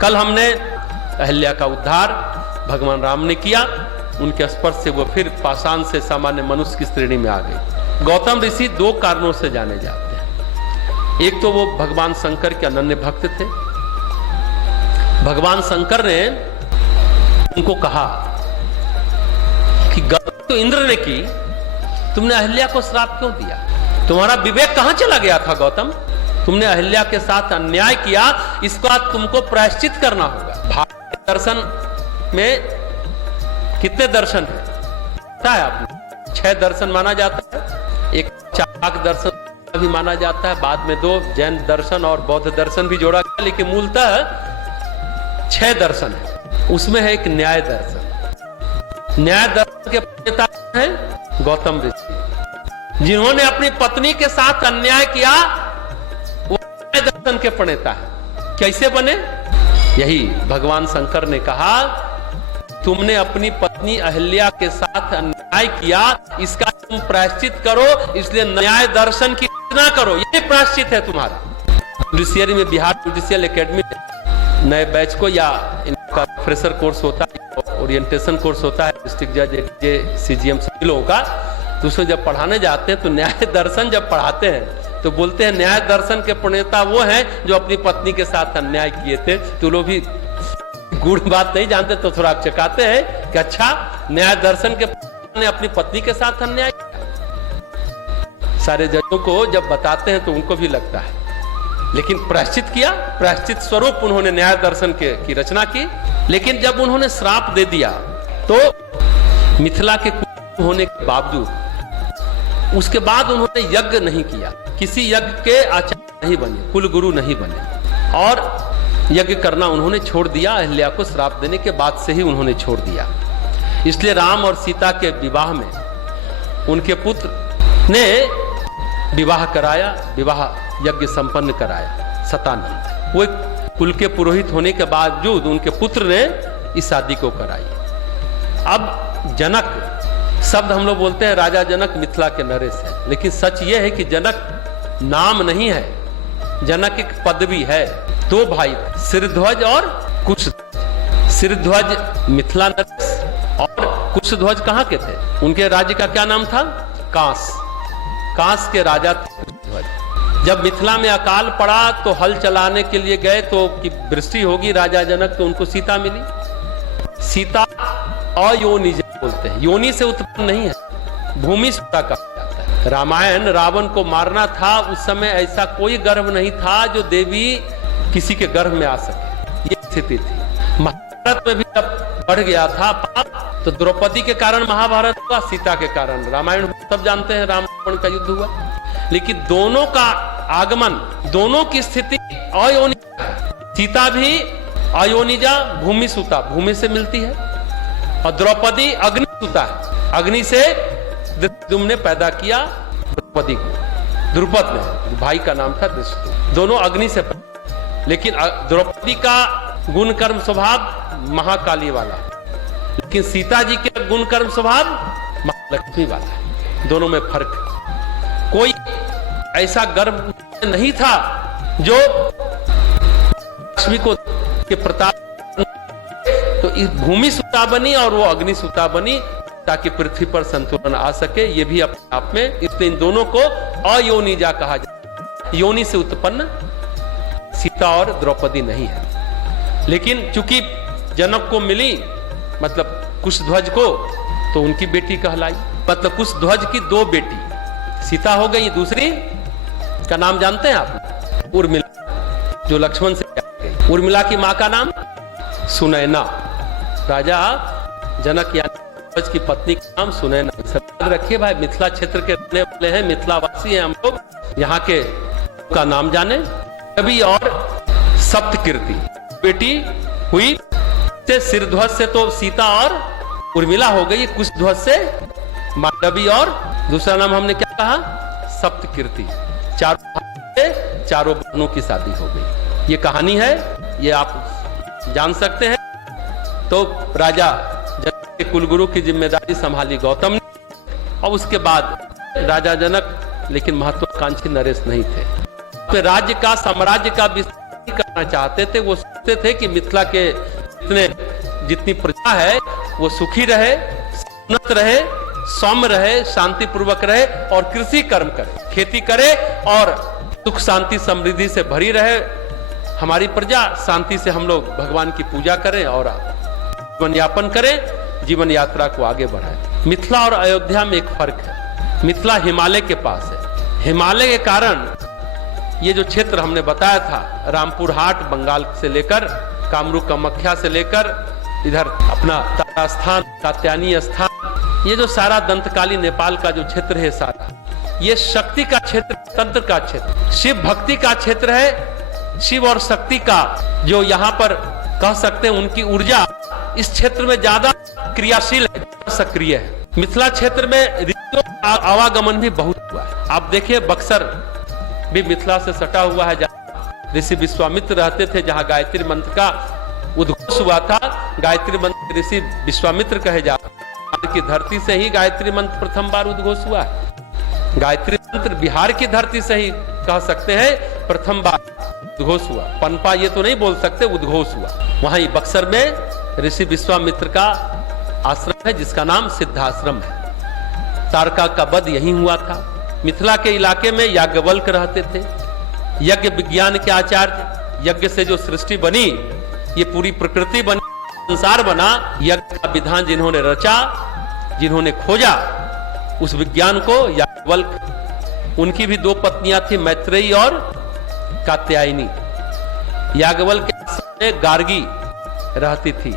कल हमने अहिल्या का उद्धार भगवान राम ने किया। उनके स्पर्श से वो फिर पाषाण से सामान्य मनुष्य की श्रेणी में आ गई। गौतम ऋषि दो कारणों से जाने जाते हैं। एक तो वो भगवान शंकर के अनन्य भक्त थे। भगवान शंकर ने उनको कहा कि गलती तो इंद्र ने की, तुमने अहिल्या को श्राप क्यों दिया? तुम्हारा विवेक कहां चला गया था गौतम? तुमने अहिल्या के साथ अन्याय किया, इसका तुमको प्रायश्चित करना होगा। भारत दर्शन में कितने दर्शन है पता है आपने? 6 दर्शन माना जाता है। एक चाक दर्शन भी माना जाता है, बाद में 2 जैन दर्शन और बौद्ध दर्शन भी जोड़ा गया, लेकिन मूलतः 6 दर्शन है। उसमें है एक न्याय दर्शन। न्याय दर्शन के प्रणेता है गौतम ऋषि। जिन्होंने अपनी पत्नी के साथ अन्याय किया वो न्याय दर्शन के प्रणेता है। कैसे बने? यही भगवान शंकर ने कहा, तुमने अपनी पत्नी अहिल्या के साथ अन्याय किया, इसका तुम प्रायश्चित करो, इसलिए न्याय दर्शन की रचना करो। ये प्रायश्चित है तुम्हारा। जुडिशियरी में, बिहार जुडिशियल एकेडमी में नए बैच को या इनका फ्रेशर कोर्स होता है, ओरिएंटेशन कोर्स होता है डिस्ट्रिक्ट जज सीजीएम सभी लोगों का, तो उसमें जब पढ़ाने जाते हैं तो न्याय दर्शन जब पढ़ाते हैं तो बोलते हैं न्याय दर्शन के प्रणेता वो हैं जो अपनी पत्नी के साथ अन्याय किए थे। तो लोग भी गुड़ बात नहीं जानते तो थोड़ा चकाते हैं कि अच्छा, न्याय दर्शन के ने अपनी पत्नी के साथ अन्याय किया। सारे जजों को जब बताते हैं तो उनको भी लगता है, लेकिन प्रायश्चित किया, प्रायश्चित स्वरूप उन्होंने न्याय दर्शन की रचना की। लेकिन जब उन्होंने श्राप दे दिया तो मिथिला के कुल होने के बावजूद उसके बाद उन्होंने यज्ञ नहीं किया, किसी यज्ञ के आचार्य नहीं बने, कुल गुरु नहीं बने, और यज्ञ करना उन्होंने छोड़ दिया। अहिल्या को श्राप देने के बाद से ही उन्होंने छोड़ दिया। इसलिए राम और सीता के विवाह में उनके पुत्र ने विवाह कराया, विवाह यज्ञ संपन्न कराया। सतानंद वो एक कुल के पुरोहित होने के बावजूद उनके पुत्र ने इस शादी को कराई। अब जनक शब्द हम लोग बोलते हैं, राजा जनक मिथिला के नरेश है, लेकिन सच ये है कि जनक नाम नहीं है, जनक एक पदवी है। 2 भाई, सिरध्वज और कुशध्वज। सिरध्वज मिथिला नरेश और कुशध्वज कहाँ के थे? उनके राज्य का क्या नाम था? कांस। कांस के राजा थे कुशध्वज। जब मिथिला में अकाल पड़ा तो हल चलाने के लिए गए तो कि वृष्टि होगी राजा जनक, तो उनको सीता मिली। सीता अयोनिजा बोलते हैं, योनि से उत्पन्न नहीं है, भूमि सुता कहा जाता है। रामायण रावण को मारना था, उस समय ऐसा कोई गर्भ नहीं था जो देवी किसी के गर्भ में आ सके, ये स्थिति थी। महाभारत में भी जब बढ़ गया था पाप तो द्रौपदी के कारण महाभारत हुआ, सीता के कारण रामायण। सब जानते हैं राम रावण का युद्ध हुआ, लेकिन दोनों का आगमन, दोनों की स्थिति अयोनिजा। सीता भी अयोनिजा, भूमि सुता, भूमि से मिलती है, और द्रौपदी अग्नि सुता है, अग्नि से धृतराष्ट्र ने पैदा किया द्रौपदी को। द्रुपद ने, भाई का नाम था धृतराष्ट्र, दोनों अग्नि से पैदा। लेकिन द्रौपदी का गुण कर्म स्वभाव महाकाली वाला, लेकिन सीता जी के गुण कर्म स्वभाव महालक्ष्मी वाला है। दोनों में फर्क है। कोई ऐसा गर्भ नहीं था जो लक्ष्मी को के प्रताप, तो इस भूमि सुता बनी और वो अग्नि सुता बनी ताकि पृथ्वी पर संतुलन आ सके। ये भी अपने आप में, इसलिए इन दोनों को अयोनिजा कहा जाता है। योनि से उत्पन्न सीता और द्रौपदी नहीं है, लेकिन चूंकि जनक को मिली, मतलब कुशध्वज को, तो उनकी बेटी कहलाई। मतलब कुशध्वज की 2 बेटी, सीता हो गई, दूसरी का नाम जानते हैं आप? उर्मिला, जो लक्ष्मण से गई। उर्मिला की मां का नाम सुनैना। राजा जनक यानी की पत्नी का नाम सुनैना। सब याद रखिए भाई, मिथिला क्षेत्र के रहने वाले हैं, मिथिलावासी हैं हम लोग, यहाँ के का नाम जाने। कवि और सप्तकीर्ति बेटी हुई, से सिरध्वज से तो सीता और उर्मिला हो गई, कुशध्वज से मांडवी और दूसरा नाम हमने क्या कहा, सप्तकीर्ति। चारों बहनों की शादी हो गई। ये कहानी है, ये आप जान सकते हैं। तो राजा जनक के कुलगुरु की जिम्मेदारी संभाली गौतम ने, और उसके बाद राजा जनक लेकिन महत्वाकांक्षी नरेश नहीं थे। तो राज्य का, साम्राज्य का विस्तार करना चाहते थे। वो सोचते थे कि मिथिला के जितनी प्रजा है वो सुखी रहे, उन्नत रहे, सौम्य रहे, शांति पूर्वक रहे और कृषि कर्म करे, खेती करे और सुख शांति समृद्धि से भरी रहे हमारी प्रजा। शांति से हम लोग भगवान की पूजा करें और जीवन यापन करें, जीवन यात्रा को आगे बढ़ाएं। मिथिला और अयोध्या में एक फर्क है। मिथिला हिमालय के पास है। हिमालय के कारण ये जो क्षेत्र हमने बताया था, रामपुर हाट बंगाल से लेकर कामरूप कामाख्या से लेकर इधर अपना तारा स्थान, कात्यायनी स्थान, ये जो सारा दंतकाली नेपाल का जो क्षेत्र है सारा, ये शक्ति का क्षेत्र, तंत्र का क्षेत्र, शिव भक्ति का क्षेत्र है। शिव और शक्ति का जो यहाँ पर कह सकते हैं उनकी ऊर्जा इस क्षेत्र में ज्यादा क्रियाशील है, सक्रिय है। मिथिला क्षेत्र में ऋषियों का आवागमन भी बहुत हुआ है। आप देखिए बक्सर भी मिथिला से सटा हुआ है, जहाँ ऋषि विश्वामित्र रहते थे, जहाँ गायत्री मंत्र का उद्घोष हुआ था। गायत्री मंत्र ऋषि विश्वामित्र कहे जाते हैं। की धरती से ही गायत्री मंत्र प्रथम बार उद्घोष हुआ है। गायत्री मंत्र बिहार की धरती से ही कह सकते हैं प्रथम बार उद्घोष हुआ। पनपा ये तो नहीं बोल सकते, उद्घोष हुआ। वहीं बक्सर में ऋषि विश्वामित्र का आश्रम है जिसका नाम सिद्धाश्रम है। तारका का वध यही हुआ था। मिथिला के इलाके में याज्ञवल्क्य रहते थे, यज्ञ विज्ञान के आचार्य। यज्ञ से जो सृष्टि बनी, ये पूरी प्रकृति बनी, संसार बना, यज्ञ का विधान जिन्होंने रचा, जिन्होंने खोजा, उस विज्ञान को याज्ञवल्क्य। उनकी भी दो पत्नियां थी, मैत्रेयी और कात्यायनी। याज्ञवल्क्य में गार्गी रहती थी,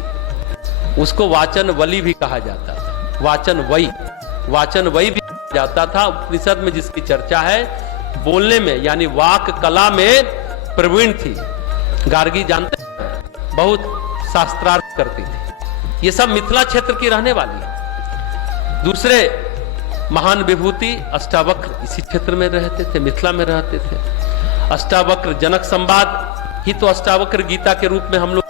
उसको वाचनवली भी कहा जाता था। वाचनवयी भी कहा जाता था। उपनिषद में जिसकी चर्चा है, बोलने में यानी वाक कला में प्रवीण थी। गार्गी जानते हैं, बहुत शास्त्रार्थ करती थी। ये सब मिथिला क्षेत्र की रहने वाली है। दूसरे महान विभूति अष्टावक्र इसी क्षेत्र में रहते थे, मिथिला में रहते थे। अष्टावक्र जनक संवाद ही तो अष्टावक्र गीता के रूप में हम लोग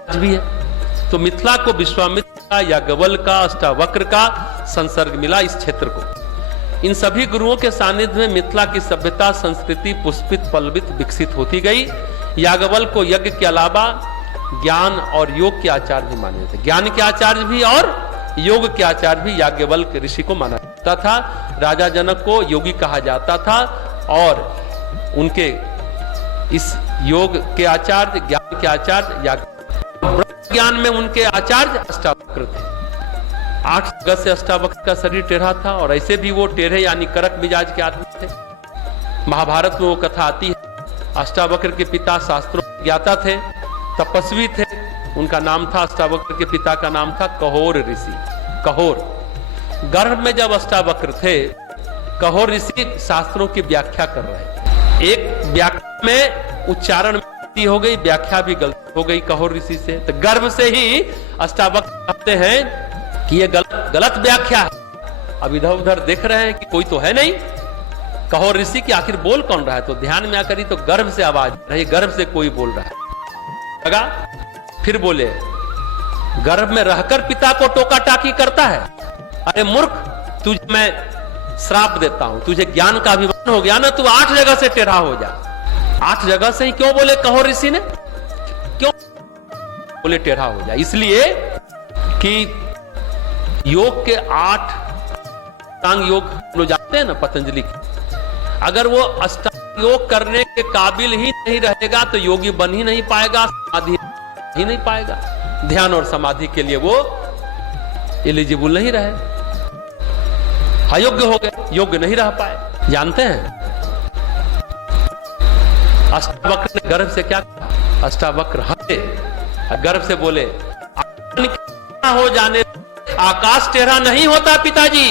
आज भी है। तो मिथिला को विश्वामित्र का, याज्ञवल्क्य का, अष्टावक्र का संसर्ग मिला इस क्षेत्र को। इन सभी गुरुओं के सानिध्य में मिथिला की सभ्यता, संस्कृति पुष्पित पल्लवित विकसित होती गई। याज्ञवल्क्य को यज्ञ के अलावा ज्ञान और योग के आचार्य भी माने थे। ज्ञान के आचार्य भी और योग के आचार्य भी याज्ञवल्क्य ऋषि को माना जाता था। राजा जनक को योगी कहा जाता था और उनके इस योग के आचार्य, ज्ञान के आचार्य, ज्ञान में उनके आचार्य अष्टावक्र थे। 8 जगह से अष्टावक्र का शरीर टेढ़ा था और ऐसे भी वो टेढ़े यानी करक मिजाज के आदमी थे। महाभारत में वो कथा आती है। अष्टावक्र के पिता शास्त्रों ज्ञाता थे, तपस्वी थे। उनका नाम था, अष्टावक्र के पिता का नाम था कहोर ऋषि। कहोर गर्भ में जब अष्टावक्र थे, कहोर ऋषि शास्त्रों की व्याख्या कर रहे थे। एक व्याख्या में उच्चारण गलती हो गई, व्याख्या भी गलती हो गई कहोर ऋषि से। तो गर्भ से ही अष्टावक्र कहते हैं कि ये गलत व्याख्या है। अब इधर उधर देख रहे हैं कि कोई तो है नहीं। कहोर ऋषि की आखिर बोल कौन रहा है, तो ध्यान में आकर ही तो गर्भ से आवाज रही, गर्भ से कोई बोल रहा है। लगा, फिर बोले गर्भ में रहकर पिता को टोका टाकी करता है। अरे मूर्ख, तुझे मैं श्राप देता हूं, तुझे ज्ञान का अभिमान हो गया ना, तू 8 जगह से टेढ़ा हो जा। 8 जगह से ही क्यों बोले कहोर ऋषि ने? क्यों बोले टेढ़ा हो जा? इसलिए कि योग के 8 अष्टांग योग लोग जानते हैं ना, पतंजलि के। अगर वो अष्टांग योग करने के काबिल ही नहीं रहेगा तो योगी बन ही नहीं पाएगा, समाधि ही नहीं पाएगा। ध्यान और समाधि के लिए वो एलिजिबल नहीं रहे, अयोग्य हो गए, योग्य नहीं रह पाए। जानते हैं अष्टावक्र ने गर्भ से क्या कहा? अष्टावक्र हंसे, गर्भ से बोले हो जाने, आकाश टेढ़ा नहीं होता पिताजी,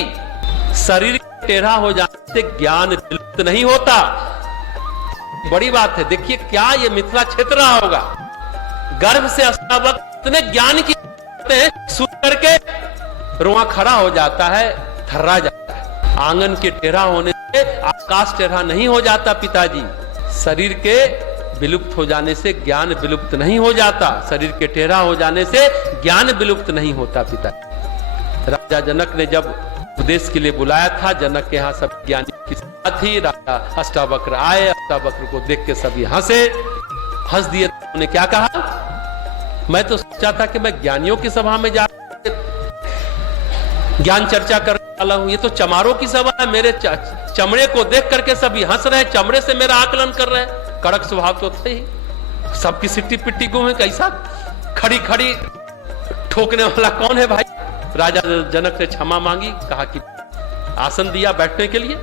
शरीर टेढ़ा हो जाने से ज्ञान विलुप्त नहीं होता। बड़ी बात है। देखिए क्या ये मिथिला क्षेत्र रहा होगा, गर्भ से अष्टावक्र इतने ज्ञान की बातें सुन करके रोआ खड़ा हो जाता है, थर्रा जाता है। आंगन के टेढ़ा होने से आकाश टेढ़ा नहीं हो जाता पिताजी। शरीर के विलुप्त हो जाने से ज्ञान विलुप्त नहीं हो जाता, शरीर के टेढ़ा हो जाने से ज्ञान विलुप्त नहीं होता पिताजी। राजा जनक ने जब उपदेश के लिए बुलाया था, जनक के यहाँ सब ज्ञानी की सभा थी। राजा अष्टावक्र आए, अष्टावक्र को देख के सभी हंस दिए। उन्होंने क्या कहा, मैं तो सोचा था कि मैं ज्ञानियों की सभा में जा ज्ञान चर्चा करने वाला हूं, ये तो चमारों की सभा है। मेरे चमड़े को देख करके सभी हंस रहे, चमड़े से मेरा आकलन कर रहे हैं। कड़क स्वभाव तो थे ही, सबकी सिट्टी पिट्टी गुम है। कैसा खड़ी खड़ी ठोकने वाला कौन है भाई। राजा जनक ने क्षमा मांगी, कहा कि आसन दिया बैठने के लिए।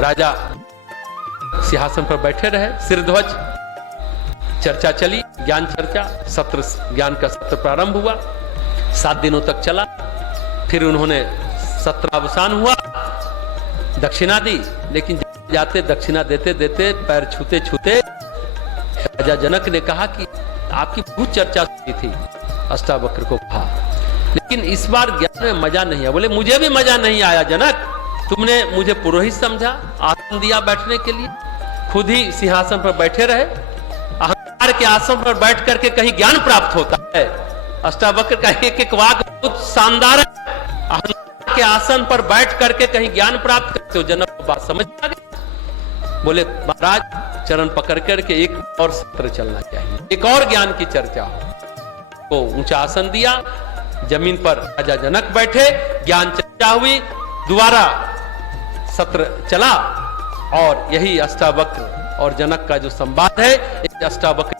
राजा सिंहासन पर बैठे रहे, सिरध्वज। चर्चा चली, ज्ञान चर्चा, सत्र, ज्ञान का सत्र प्रारंभ हुआ, 7 दिनों तक चला। फिर उन्होंने सत्रावसान हुआ, दक्षिणा दी। लेकिन जाते दक्षिणा देते देते पैर छूते छूते राजा जनक ने कहा कि आपकी बहुत चर्चा सुनी थी। अष्टावक्र को कहा, लेकिन इस बार ज्ञान में मजा नहीं आया। बोले मुझे भी मजा नहीं आया जनक, तुमने मुझे पुरोहित समझा, आसन दिया बैठने के लिए, खुद ही सिंहासन पर बैठे रहे। अहंकार के आसन पर बैठ करके कहीं ज्ञान प्राप्त होता है। अष्टावक्र का एक एक वाक्य बहुत शानदार है। अहंकार के आसन पर बैठ करके कहीं ज्ञान प्राप्त करते हो। जनक को बात समझ आ गई। बोले महाराज, चरण पकड़ करके एक और सत्र चलना चाहिए, एक और ज्ञान की चर्चा हो। को ऊंचा आसन दिया, जमीन पर राजा जनक बैठे, ज्ञान चर्चा हुई, दोबारा सत्र चला। और यही अष्टावक्र और जनक का जो संवाद है, अष्टावक्र